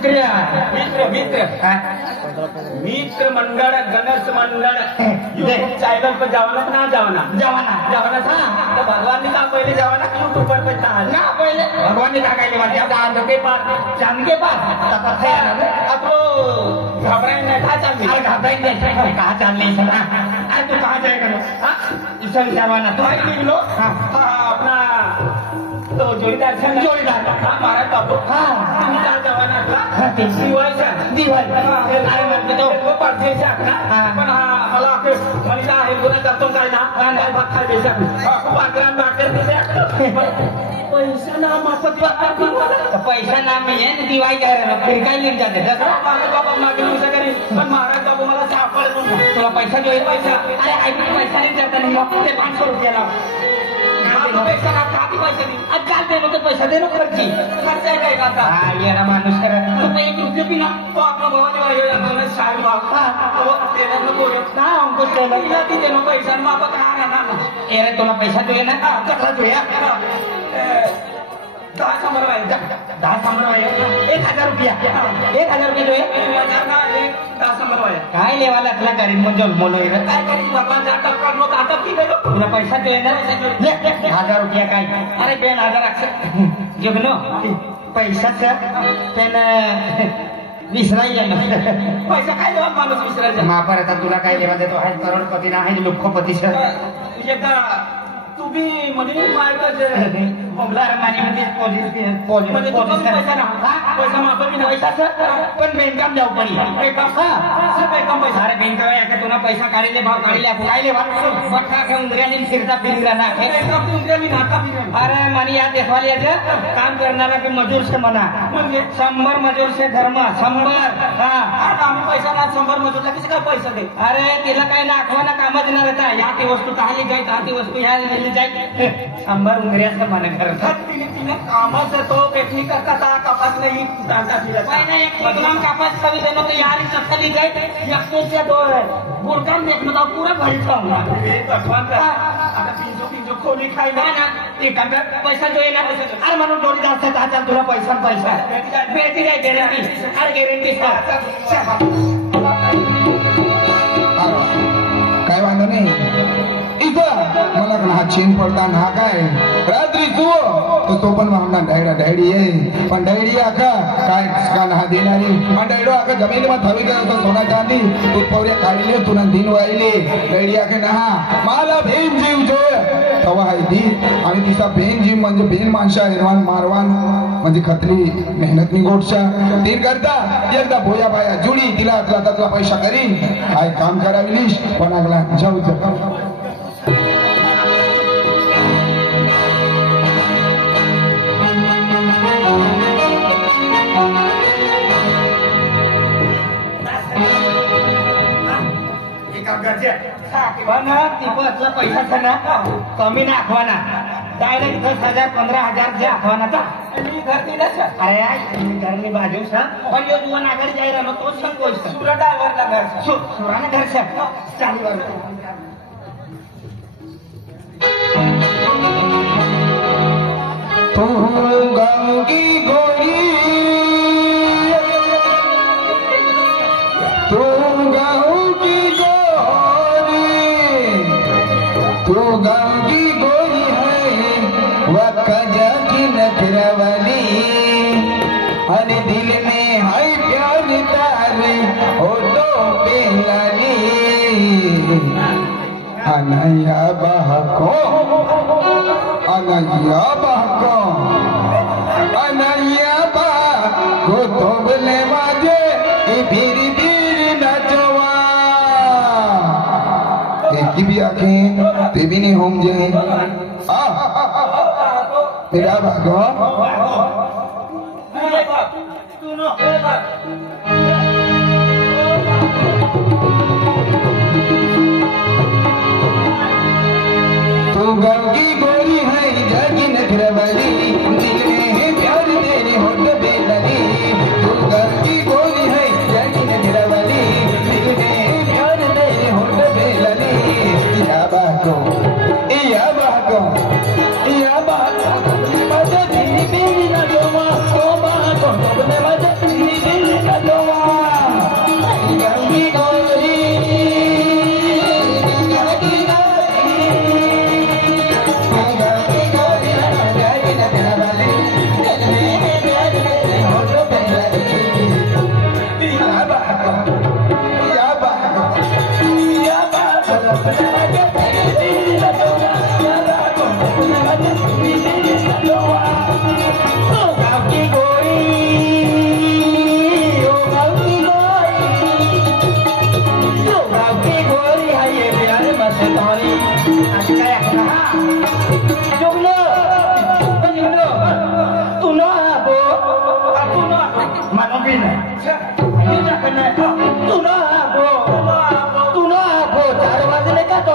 शुक्रिया मित्र मित्र मित्र मंडल गणेश मंडल यूट्यूब चैनल पर जावाना ना जावाना जवाना जावाना था तो भगवान ने कहा पहले जावाना यूट्यूब पर पैसा ना पहले भगवान ने कहा ले चांद के पास तपस्या अब तो घबराई नहीं था चल अरे घबराई नहीं कहाँ चलने सना आज तू कहाँ जाएगा ईश्वर जवाना तो लो अपना तो जोड़ीदार हमारा बाबू कहाँ जवाना था दिवाळी अरे म्हणते तो वो पडते पण मला महिला आहे गुन्हा करतो काय ना काय भाग खाय द्यायचा खूप आग्रह वाटते पैसा ना माफत पैसा ना मिळेल दिवाळी करायला फिर काय लिंक जाते बाबा मागे पैसा करी पण महाराज बाबू मला सापड तुला पैसा घेऊन पैसा अरे ऐकून पैसा नाही जाता नाही मग ते 500 रुपये लाव पैसा ना काफी पैसा नाही आज चालते मग पैसा दे ना खर्ची खर्च आहे काय का हा येणा माणूस करत तू 1 रुपये पिना तो आपला भवानी वायो याने साहेब तो तेला नको ना हमको चला तिला ती देनो पैसा मापा कहा ना ए रे तुला पैसा दे ना कसा दे 10 समोर आहे 10 समोर आहे 1000 रुपया 1000 रुपये दे 10 समोर आहे काय लेवाला तुला गरीब म्हणजे मोलो रे काय करी भगवान जाता करलो आता की गयो तुला पैसा दे ना 1000 रुपया काय अरे 2000 अक्ष जगनो पैसाच पण विसराई जाणं पैसा काय देवा माणूस विसरायचा मापर आता तुला काय लेवा देतो आहे करोडपती ना आहे लुखपती सर एकदा तुम्ही म्हणजे माहिती बोंबलार माझी पोलीस म्हणजे पैसा ना पैसा माफी नाही पण बेंकाम जाऊ पडी पैसा अरे बेंका याचा तुला पैसा काढले भाव काढले फुगायले बठा घेऊन उंदऱ्याने फिरता फिरला ना अरे मनी या देखवाले याचं काम करणारा की मजूर से मना म्हणजे 100 मजूर से धर्म 100 हा आम्ही पैसा ना 100 मजूरला कसं काय पैसा दे अरे तिला काय नाखवाना कामच देणार होता या ती वस्तू काहली जाईल का ती वस्तू ह्या नेली जाईल 100 उंदऱ्याचं मन करत तिने कामाचं तो पेटणी करता कपास नाही टाका दिला नाही एकदम कापास कवी देनो तो यार चक्कली जाए यक्तो से दो है बुड़कान देखने का पूरा भरी खाऊंगा भगवान का आता पिंजो खोली खाई ना ना एखादा पैसा जो है ना अरे म्हणून डोरी जास्त आता तुला पैसा भेटी जाए गॅरंटी अरे गॅरंटी काय वांधा नाही इथं मला हा चेन पडता ना काय रात्री तू तो पण म्हणणार डायडा डायडी आहे पण डायडी आका काय का ना देणारी पण डायडो आका जमिनीમાં थवी गयो तो सोना चांदी तू पौर्या काढले तुला दिन वाईले डायडी आके ना मला भेन जीव जोय तवा आहे दी आणि तिचा भेन जीव म्हणजे भेन माणसा हिरवान मारवान म्हणजे खतरी मेहनत मी गोटच्या तीन करता एकदा भोया बाया जुडी तिला आतला पैसा करी काय काम कराविलीस पण आगला जाऊ पण तिपतला पैसा ना कमी ना आखवाना डायरेक्ट 10,000 15,000 से आखवाना था घर दिलं अरे घर में बाजू सा पण यो जुवन आगरी जाई रहो तो संग कोई सुरा ड्रायव्हरला घर सुराना घर से चाली वर तू गंगी गोरी तू गंगी गोरी तू गंगी गोरी है वह कजा की नखरवाली और दिल में है प्यार तारे हो तो बेलाली अनया बहको अनया बहको अनया बहको तोबले माझे भीर भीर नचवा एक भी आंखें ते भी नहीं होम जे मेरा भागो तू गंगी गोरी है जगी नखरवाली दिल में है प्यार तेरे होठ बेलनी तू गंगी गोरी है जगी नखरवाली दिल में है प्यार तेरे होठ बेलनी या बाको मजा दी बेरी ना जोमा ओ बाको मजा दी अभी नहीं ये क्या करना है तू ना आपो 4 बजने का तो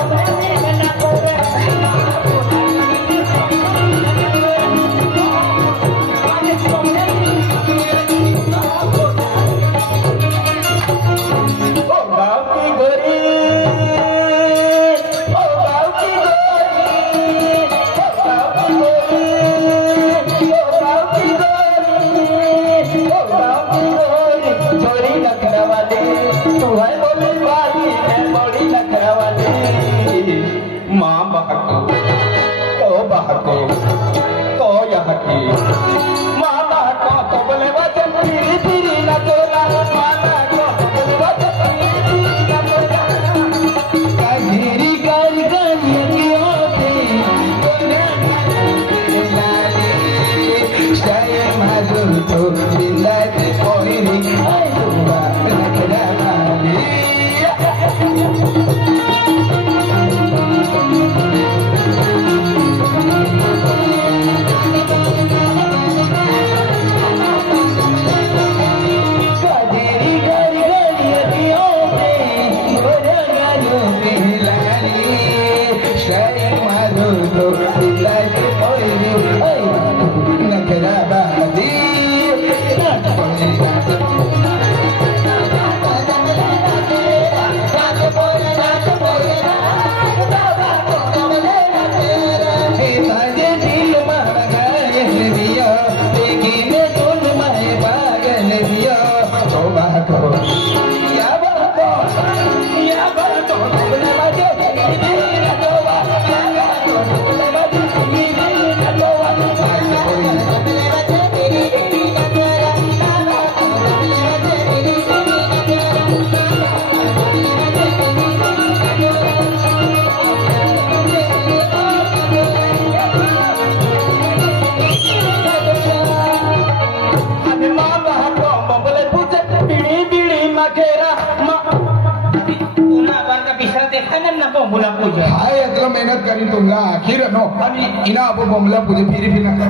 हाय इतना मेहनत करी तुमला आखिर नो आणि इना अब बमला पुजे फिरी फिरी नका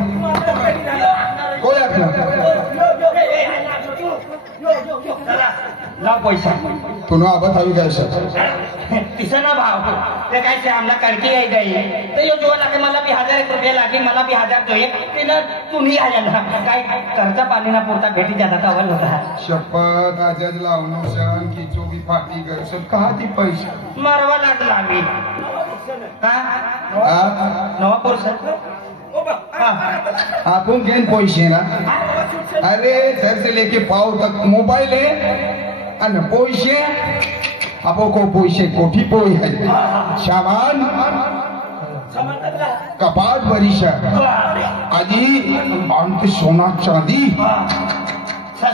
कोण आपला ना पैसा तुला आबत हवी काय सर तिसं ना भाव ते काय ते आमला कडकी आहे गई ते यो जो लागे मला बी 1000 रुपये लागे मला बी 1000 જોઈએ ते ना तुम्ही आया ना काय खर्चा पाणी ना पुरता भेटी जाता अवल होता शपथ आजच लावून सण की चोगी फाटी गई सर कहा ती पैसा मारवा लागला आम्ही हा नवा कोर्स आपण घेन पैसे ना अरे सर से लेके पाव तक मोबाइल है आणि पैसे आपो को पैसे कोठी पोई है सामान कपाट बरीशा आजी आमके सोना चांदी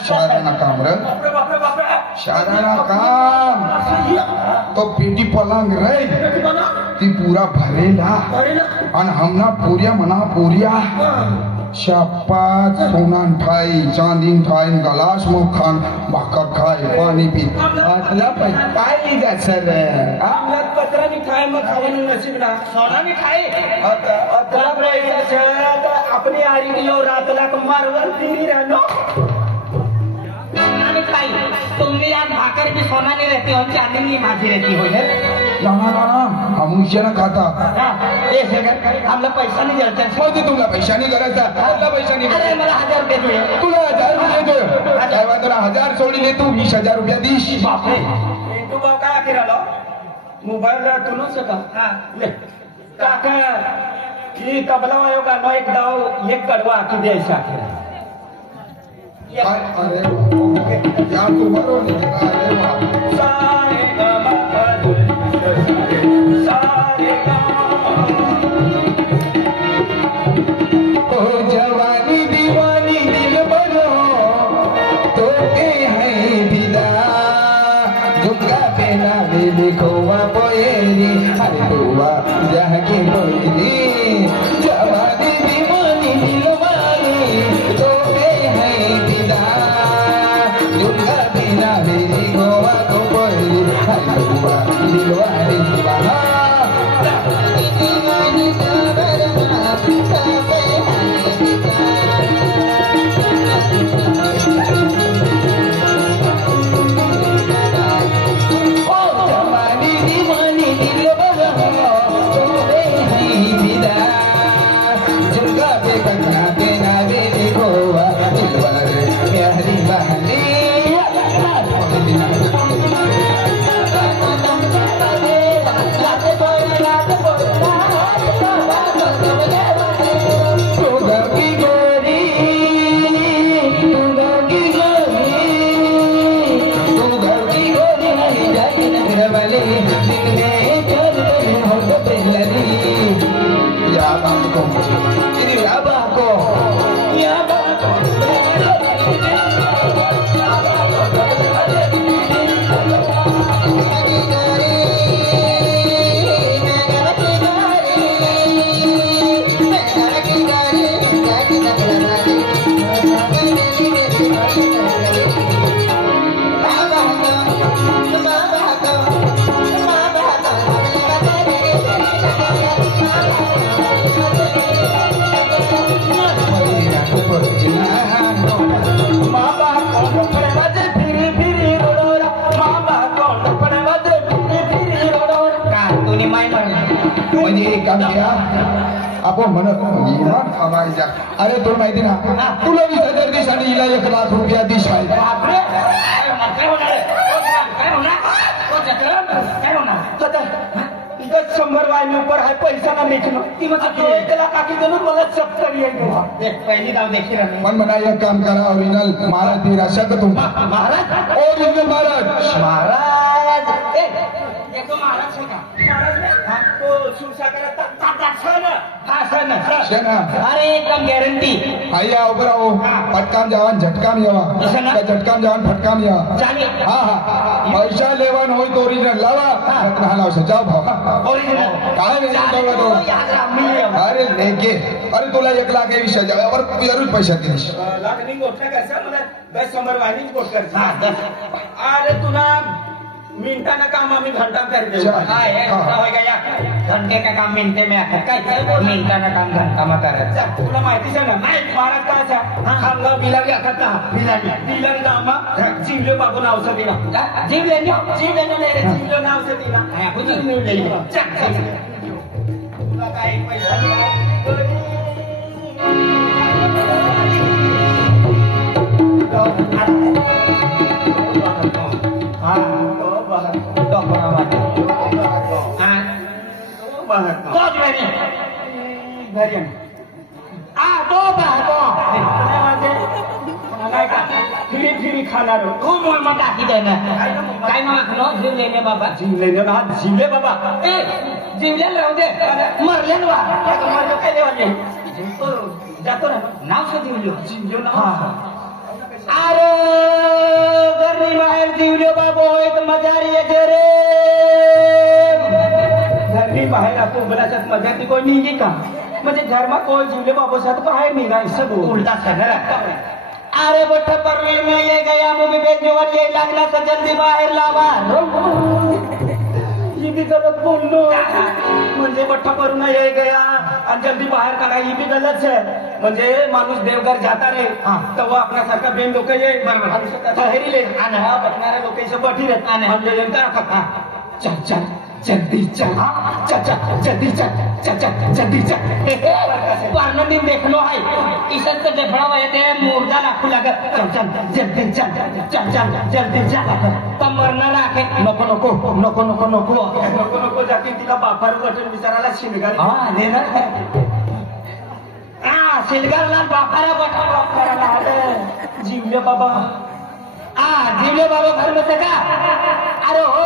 शाराना काम रे शाराना काम तो पेटी पलंग रे ती पूरा भरेला आणि हमना पूरिया मना पूरिया शापात सोनान ठाई चांदीन ठाई गलास मुख खान भाकर खाय पाणी पी आतला काय लिहिजा सर आपल्यात पत्राने खाय मग खावणं नशीब ना सोना मी खाई अपनी आरी किलो रातला मारवर तिरी रानो सोना मी खाई तुमने यार भाकर भी सोना नहीं रहती और चांदी नहीं माझी रहती हो है ना हम ना खाता ये सगळं आमला पैसा नाही द्यायचा मोदी तुमला पैसा नाही करायचा तुला पैसा नाही अरे मला 1000 रुपये दे तुला 1000 रुपये देतो काय तुला 1000 सोडी ले तू 20000 रुपये दीश बापरे तू बा काय केलं मोबाईल तू न सका हा ले काका ही तबला आयोगा नो एक दाव एक कडवा की द्यायचा काय अरे या तू बरोबर नाही अरे वा सारे गमा सारे ओ जवानी दीवानी दिल बनो तो के है विदा दुर्गा बेला में लिखोवा पोएरी हरे दुआ जहाँ के बोली जवानी दीवानी दिल वाली तो के है विदा दुर्गा बेला में लिखोवा तो पोएरी हरे दुआ दिल वाली बहा दीवानी का काम घ्या आपण म्हणत इमान खावायचा अरे तुला माहिती ना तुला 20,000 दिस आणि हिला 1,00,000 दिस आहे बापरे काय होणार काय होणार काय होणार आता 100 वायने ऊपर है पैसा ना बेचनो ती मतलब 1,00,000 काकी देनो बोला 70 ये देख पहिली दाव देखी रहा पण म्हणा एक काम करा ओरिजिनल महाराज ती राशा का तुम महाराज ओरिजिनल महाराज महाराज देखो महाराज होगा महाराज ने तो शिवसागर ताता छन हा सर शेना अरे एकदम गॅरंटी आया उभं राहो पटकाम जवान झटकाम यावा त्या झटकाम जवान फटकाम यावा चालेल हा हा पैसा लेवान होय तो ओरिजिनल लावा रत्न हा लावसा जाओ भाऊ ओरिजिनल काय वेळ तो अरे लेके अरे तुला 1,20,000 वर जरूर पैसा दिलीस लाख नहीं गोष्ट करसा मला 10 वायनी गोष्ट करसा हा 10 अरे तुला मिनिटानं काम आम्ही घंटा कर देऊ काय है हो गया घंटे का काम मिनटे में आता काय मिनटा ना काम घंटा में करायचं तुला माहितीच आहे ना नाही महाराज काय खामगाव बिलारी आता बिलारी गामा जिल्हे बाबून औषध दिला जीव लेने जिल्हे ना औषध दिला आपण जीव मिळून जाईल तुला काय पैसा हा तोच घरी घरी तो पाहतो फिरी फिरी खाणार तू मग टाकी दे ना काय मग जीव लेने बाबा जिंकले ना जिंकले बाबा ए जिवल्याला राहू दे मरल्यान वा काय देवाले जातो ना नाव शोध दिवलो जिंकलो हा ना अरे घरी बाहेर जिवलो बाबा होय तर मजा येते रे घरनी बाहेर आपण बराच्यात मजा ती कोणी निघी का म्हणजे घरमा कोण जिवले बाबासात बाहेर निघायचं बोल उलटा सगळा अरे बठ परवीन में ये गया मुझे बेजवान ये लागला तर जल्दी बाहेर लावा ही बी गलत बोललो म्हणजे बठ्ठा करून ये गया आणि जल्दी बाहेर काढा ही बी गलत आहे म्हणजे माणूस देवघर जाता रे तेव्हा आपल्यासारखा बेन लोक ये बरोबर तहेरीले आणि हा बटणाऱ्या लोकांचं बठी रे म्हणजे जनता चल चल जल्दी चल जल्दी चल जल्दी चल पार्लमेंट में देखलो है ईशन से देखना हुआ ते मुर्दा लाखू लगा चल चल जल्दी चल चल चल जल्दी चल तब मरना राखे नको नको नको नको नको नको नको जाती तिला बापार बटन विचारायला शिलगार हा दे ना हा सिलगरला बापारा बटा जिंकले बाबा जीवले बाबा घर में का अरे हो